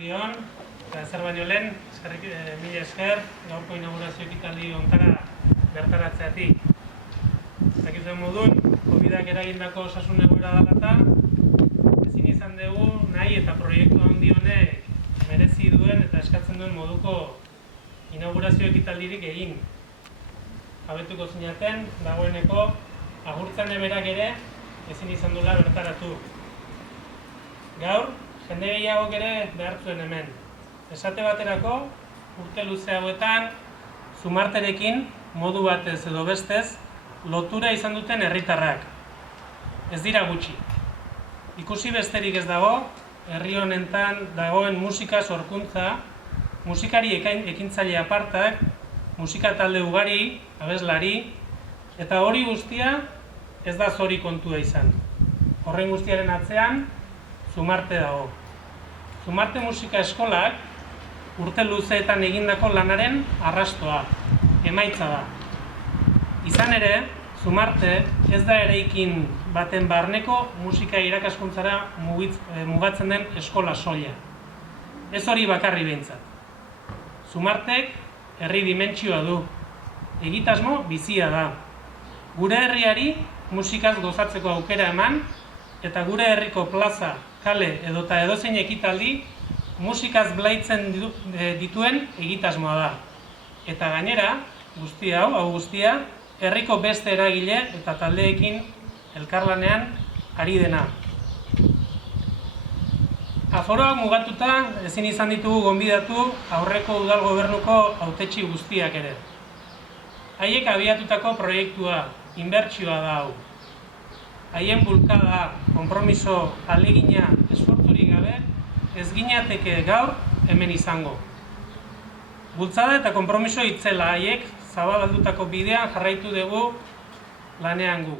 Arratsaldeon, eta zer baino lehen, mila esker, gaurko inaugurazio ekitaldi hontara bertaratzeatik. Zakizuen modun, COVID-ak eragindako osasun egoera dela eta ezin izan dugu nahi eta proiektu handi honek merezi duen eta eskatzen duen moduko inaugurazio ekitaldirik egin. Abetuko zinaten, dagoeneko, agurtzen berak ere ezin izan duela bertaratu. Gaur, jende gehiagok ere behar zuen hemen. Esate baterako, urte luze hauetan, Zumarterekin, modu batez edo bestez, lotura izan duten herritarrak. Ez dira gutxi. Ikusi besterik ez dago, herri honetan dagoen musika sorkuntza, musikari ekintzaile apartak, musika talde ugari, abeslari, eta hori guztia ez da zori kontua izan. Horren guztiaren atzean, Zumarte dago. Zumarte musika eskolak urte luzeetan egindako lanaren arrastoa, emaitza da. Izan ere, Zumarte ez da eraikin baten barneko musika irakaskuntzara mugatzen den eskola soila. Ez hori bakarri behintzat. Zumartek herri dimentsioa du, egitasmo bizia da. Gure herriari musikaz gozatzeko aukera eman, eta gure herriko plaza, kale edota edozein ekitaldi musikaz blaitzen dituen egitasmoa da. Eta gainera, hau guztia, herriko beste eragile eta taldeekin elkarlanean ari dena. Aforoak mugatuta ezin izan ditugu gonbidatu aurreko udal gobernuko hautetsi guztiak ere. Haiek abiatutako proiektua, inbertsioa da hau. Haien bulkada, konpromiso, alegina, esfortzurik gabe, ez ginateke gaur hemen izango. Bultzada eta konpromiso itzela haiek zabaldutako bidean jarraitu dugu lanean gu.